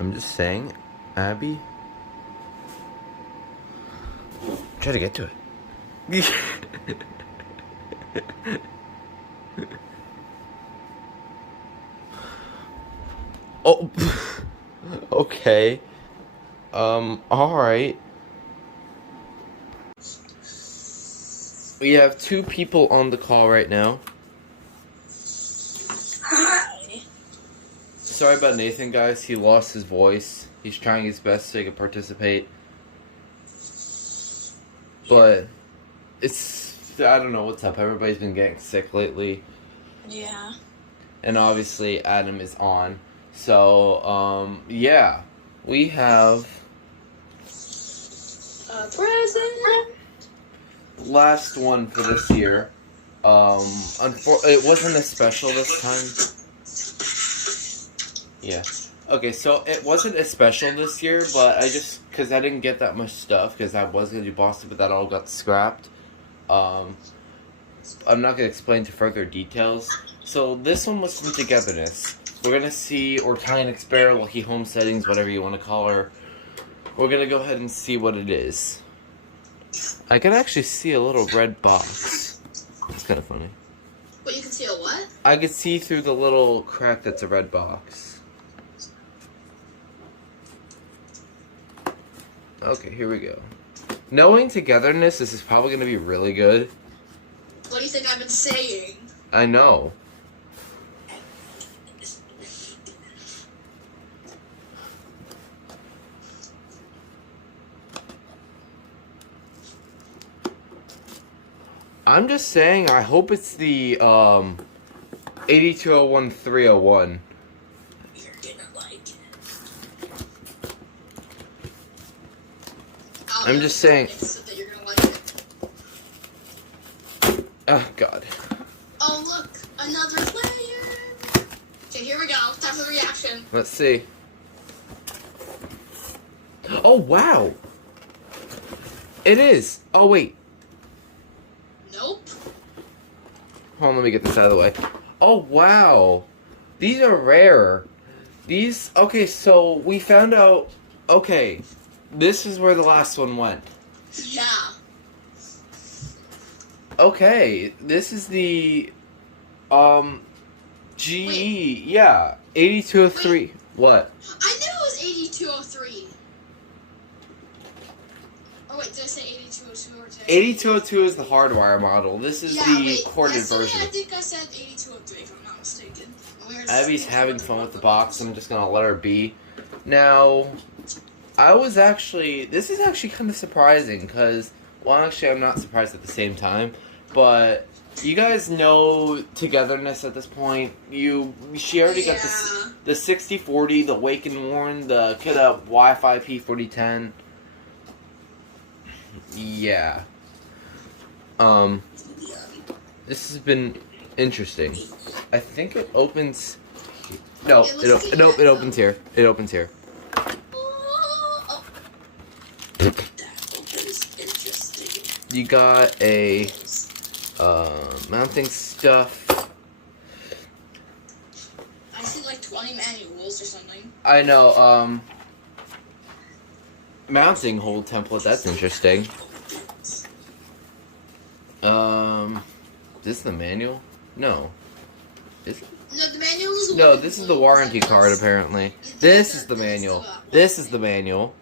I'm just saying, Abby. Try to get to it. Oh, okay. Alright. We have 2 people on the call right now. Hi. Sorry about Nathan, guys. He lost his voice. He's trying his best so he can participate. But I don't know what's up. Everybody's been getting sick lately. Yeah. And obviously Adam is on. So, yeah. We have A present. last one for this year. It wasn't a special this time. Yeah. Okay, so it wasn't a special this year, but because I didn't get that much stuff, because I was going to do Boston, but that all got scrapped. I'm not going to explain to further details. So this one was from Togetherness. We're going to see, or Tyne Sparrow, Lucky Home Settings, whatever you want to call her. We're going to go ahead and see what it is. I can actually see a little red box. It's kind of funny. Wait, you can see a what? I could see through the little crack that's a red box. Okay, here we go. Knowing Togetherness, this is probably going to be really good. What do you think I've been saying? I know. I'm just saying, I hope it's the 8201301. You're gonna like it. I'm just saying. So that you're gonna like it. Oh God. Oh look, another player. Okay, here we go. Time for the reaction. Let's see. Oh wow. It is. Oh wait. Nope. Hold on, let me get this out of the way. Oh wow. These are rare. These. Okay, so we found out. Okay, this is where the last one went. Yeah. Okay, this is the GE. Wait. Yeah, 8203. What? I knew it was 8203. Oh wait, did I say 8202 or did I say 8202 is the hardwire model. This is the corded yesterday version. I think I said 8203 if I'm not mistaken. Where's Abby's having fun with the box. I'm just gonna let her be. Now, this is actually kind of surprising because, well, actually, I'm not surprised at the same time. But you guys know Togetherness at this point. She already got the 6040, the Wake and Warn, the Kidda Wi-Fi P4010. Yeah. This has been interesting. I think it opens. No, it opens here. It opens here. Oh, You that is interesting. got a mounting stuff. I see like 20 manuals or something. I know. Mounting hold template. That's interesting. This is the manual? No. Is it? No, the manual is No, this is the warranty card apparently. This is the manual. This is the manual.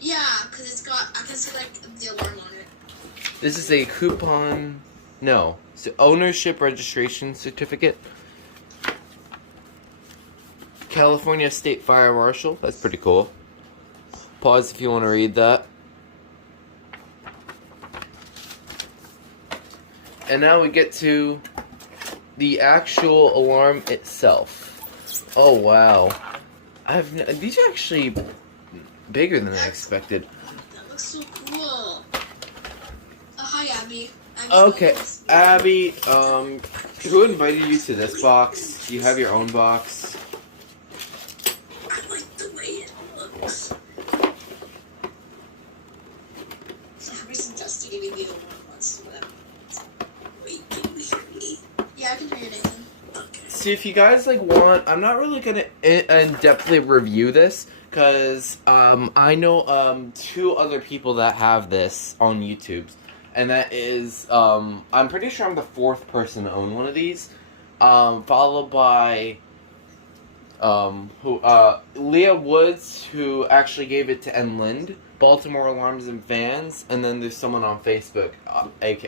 Yeah, because it's got, I can see like the alarm on it. This is a coupon. No. It's the ownership registration certificate. California State Fire Marshal. That's pretty cool. Pause if you want to read that. And now we get to the actual alarm itself. Oh wow. These are actually bigger than I expected. That looks so cool. Hi, Abby. Okay, Abby, who invited you to this box? Do you have your own box? I like the way it looks. Abby's investigating the other one once. Whatever. Wait, can you hear me? Yeah, I can hear you, Nathan. Okay. See, if you guys want, I'm not really gonna in-depthly review this because I know 2 other people that have this on YouTube, and that is I'm pretty sure I'm the 4th person to own one of these, followed by Leah Woods, who actually gave it to Enlind, Baltimore Alarms and Fans, and then there's someone on Facebook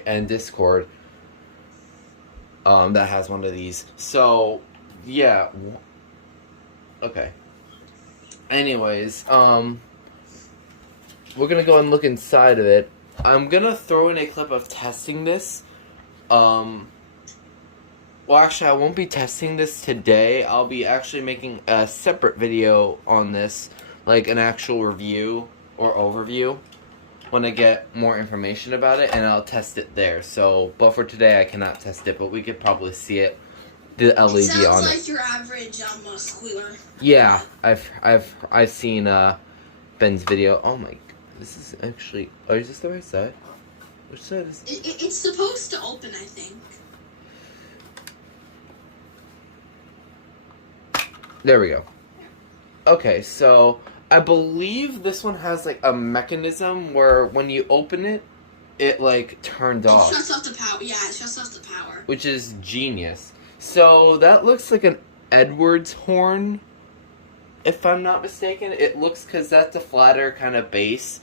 and Discord that has one of these. So yeah, okay. Anyways, we're gonna go and look inside of it. I'm gonna throw in a clip of testing this. Well, actually, I won't be testing this today. I'll be actually making a separate video on this, like an actual review or overview, when I get more information about it, and I'll test it there. So, but for today, I cannot test it, but we could probably see it. The LED on it. Sounds like your average squealer. Yeah, I've seen Ben's video. Oh my, this is actually. Oh, is this the right side? Which side is? It's supposed to open, I think. There we go. Okay, so I believe this one has like a mechanism where when you open it, it like turned off. It shuts off the power. Yeah, it shuts off the power. Which is genius. So that looks like an Edwards horn, if I'm not mistaken. It looks, because that's a flatter kind of base.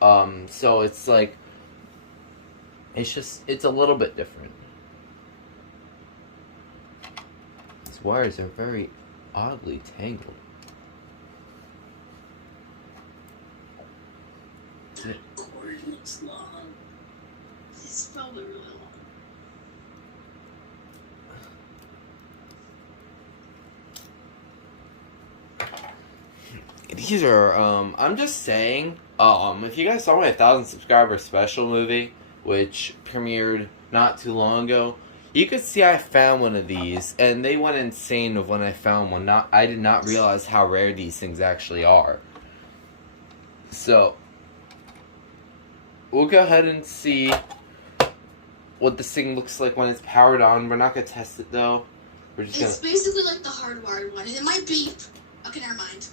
So it's like, it's a little bit different. These wires are very oddly tangled. The cord looks long. It's probably really long. These are, I'm just saying, if you guys saw my 1,000 subscriber special movie, which premiered not too long ago, you could see I found one of these, and they went insane of when I found one. I did not realize how rare these things actually are. So, we'll go ahead and see what this thing looks like when it's powered on. We're not going to test it, though. We're just It's basically like the hardwired one. It might beep. Okay, never mind.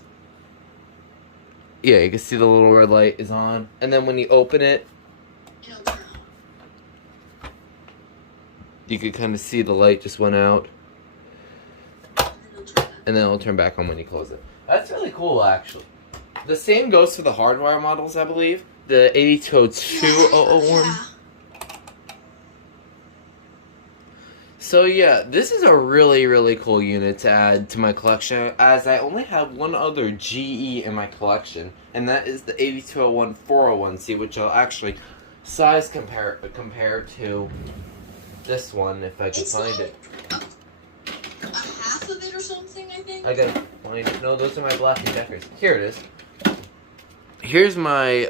Yeah, you can see the little red light is on. And then when you open it, It'll turn on. you can kind of see the light just went out. And then it'll turn back on when you close it. That's really cool, actually. The same goes for the hardwire models, I believe. The 8202-001. Yeah. So yeah, this is a really, really cool unit to add to my collection, as I only have one other GE in my collection, and that is the 8201-401C, which I'll actually size compare to this one, if I can find it. A half of it or something, I think? I gotta find it. No, those are my Black & Deckers. Here it is. Here's my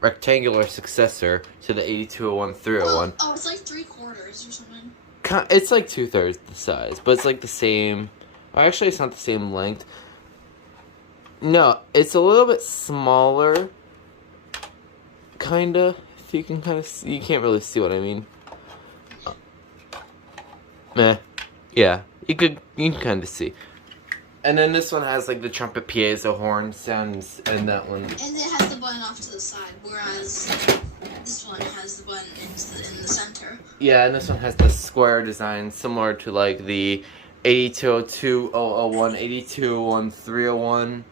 rectangular successor to the 8201-301. Oh, it's like 3/4 or something. It's like 2/3 the size, but it's like the same. Actually, it's not the same length. No, it's a little bit smaller. Kinda. If you can kind of see, you can't really see what I mean. Yeah, you can kind of see. And then this one has like the trumpet piezo horn sounds, and that one. And it has the button off to the side, whereas this one has the button in the center. Yeah, and this one has the square design, similar to like the 8202-001, 8201-301.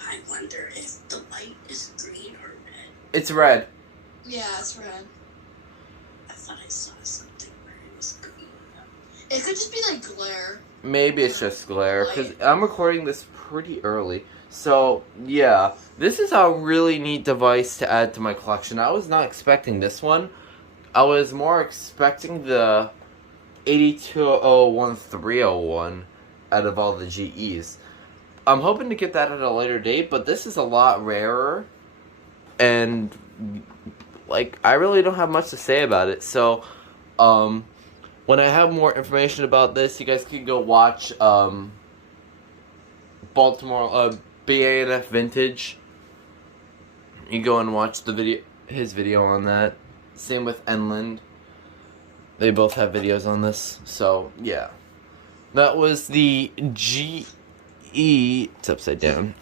I wonder if the light is green or red. It's red. Yeah, it's red. I thought I saw something where it was green. It could just be like glare. Maybe it's just glare, because I'm recording this pretty early. So, yeah, this is a really neat device to add to my collection. I was not expecting this one. I was more expecting the 8201-301 out of all the GEs. I'm hoping to get that at a later date, but this is a lot rarer. And, like, I really don't have much to say about it. So, when I have more information about this, you guys can go watch Baltimore BANF Vintage. You go and watch his video on that. Same with Enlind. They both have videos on this. So yeah, that was the GE. It's upside down.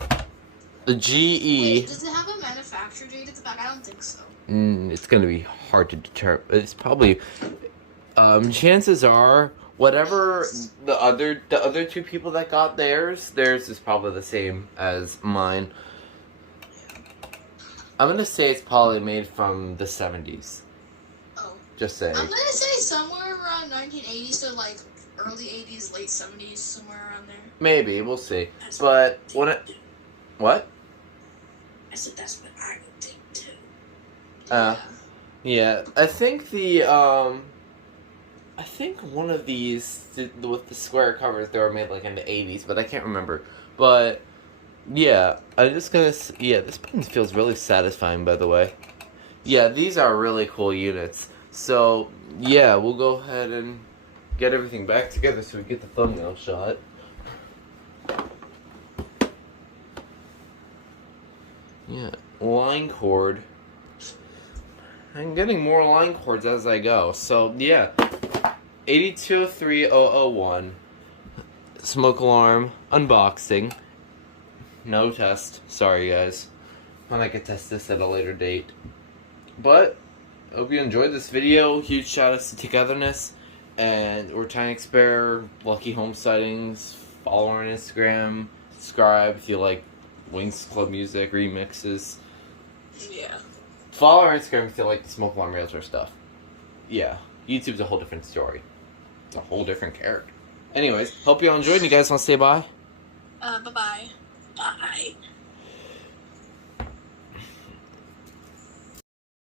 The GE. Wait, does it have a manufacturer date at the back? I don't think so. It's gonna be hard to determine. It's probably. Chances are, whatever the other two people that got theirs is probably the same as mine. I'm gonna say it's probably made from the 70s. Oh. Just saying. I'm gonna say somewhere around 1980s to like early 80s, late 70s, somewhere around there. Maybe, we'll see. But when it... What? I said that's what I would think too. Yeah. I think I think one of these, with the square covers, they were made like in the 80s, but I can't remember. But, yeah, I'm just gonna... Yeah, this pen feels really satisfying, by the way. Yeah, these are really cool units. So, yeah, we'll go ahead and get everything back together so we get the thumbnail shot. Yeah, Linecord. I'm getting more Linecords as I go. So, yeah. 8203001. Smoke alarm. Unboxing. No test. Sorry, guys. I might get test this at a later date. But, I hope you enjoyed this video. Huge shout outs to Togetherness. And we're Tiny Spare, Lucky Home Sightings. Follow our Instagram. Subscribe if you like Wings Club music, remixes. Yeah. Follow our Instagram if you like the Smoke Alarm Realtor stuff. Yeah. YouTube's a whole different story. It's a whole different character. Anyways, hope you all enjoyed and you guys want to say bye? Bye-bye. Bye.